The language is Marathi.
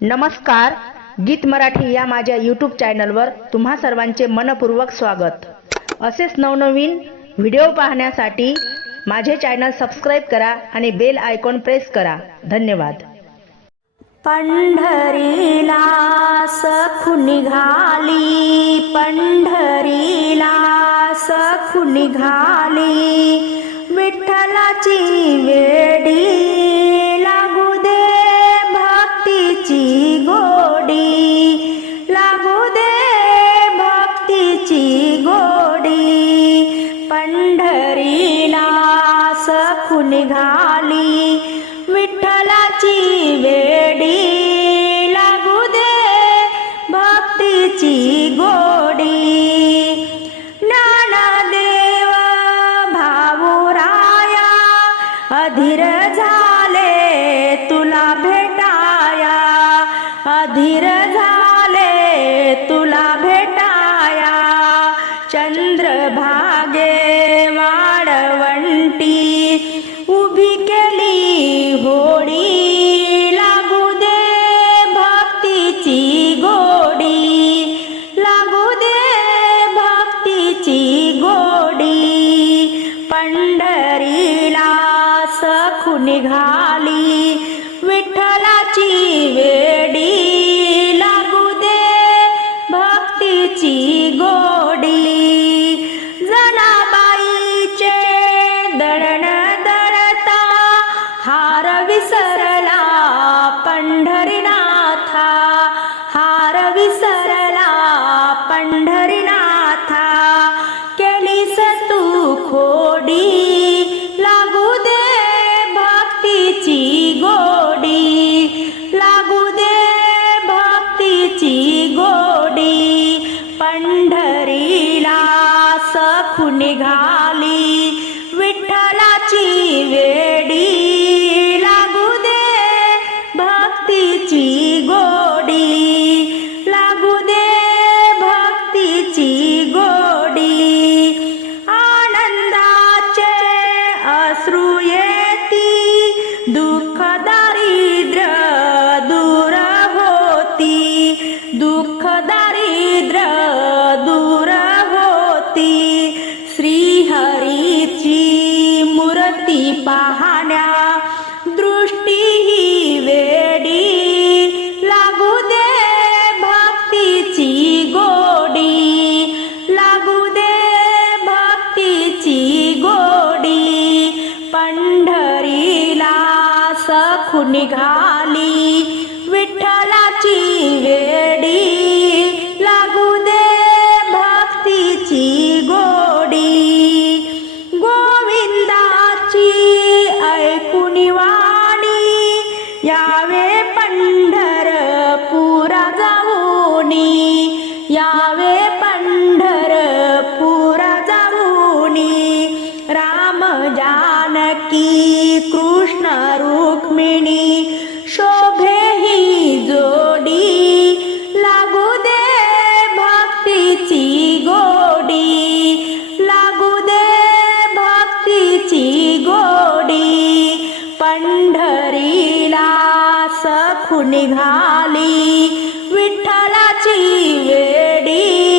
नमस्कार गीत मराठी या माझ्या यूट्यूब चॅनलवर तुम्हा सर्वांचे मनपूर्वक स्वागत. असेच नवनवीन व्हिडिओ पाहण्यासाठी माझे चॅनल सबस्क्राईब करा आणि बेल आयकॉन प्रेस करा. धन्यवाद. पंढरीला सखू निघाली पंढरीला सखू निघाली विठ्ठलाची वेडी निघाली विठ्ठलाची वेडी लागू दे भक्तीची गोडी. नाना ज्ञानदेव भाऊराया अधीर झाले तुला भेटाया. अधीर पंढरीनाथा केलीस तू खोडी? लागू दे भक्तीची गोडी लागू दे भक्तीची गोडी. पंढरीला सखू निघाली विठ्ठलाची वेडी. लागू दे भक्तीची गोडी. निघाली. विठ्ठलाची वेडी. लागू दे भक्तीची गोडी. गोविंदाची ऐकुनी वाणी यावे पंढरपुरा जाऊनी. निघाली. विठ्ठलाची वेडी